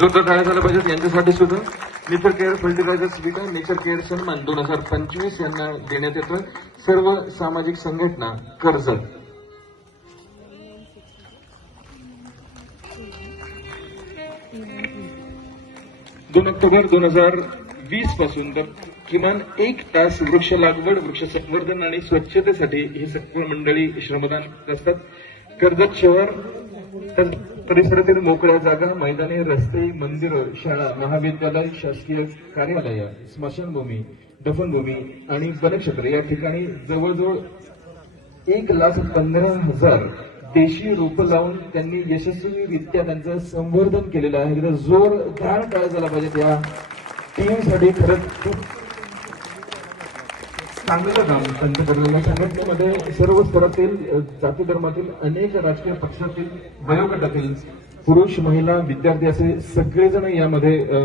जोरदार टाळ्या झाल्या पाहिजेत यांच्यासाठी सुद्धा. नेचर केअर फर्टिलायझर्स विटा नेचर केअर सन्मान 2025 यांना देण्यात येतोय. सर्व सामाजिक संघटना कर्जत. दोन ऑक्टोबर 2020 पासून तर किमान 1 तास वृक्ष लागवड, वृक्ष संवर्धन आणि स्वच्छतेसाठी ही सर्व मंडळी श्रमदान असतात. कर्जत शहर परिसरातील मोकळ्या जागा, मैदाने, रस्ते, मंदिरं, शाळा, महाविद्यालय, शासकीय कार्यालय, स्मशानभूमी, दफनभूमी आणि वनक्षेत्र या ठिकाणी जवळजवळ 1,15,000 देशी रोपं लावून त्यांनी यशस्वीरित्या त्यांचं संवर्धन केलेलं आहे. एकदा जोरदार टाळ्या झाला पाहिजे या टीमसाठी. खरंच खूप चांगलं काम त्यांच्या संघटनेमध्ये सर्व स्तरातील, जाती धर्मातील, अनेक राजकीय पक्षातील, वयोगटातील पुरुष, महिला, विद्यार्थी असे सगळेजण यामध्ये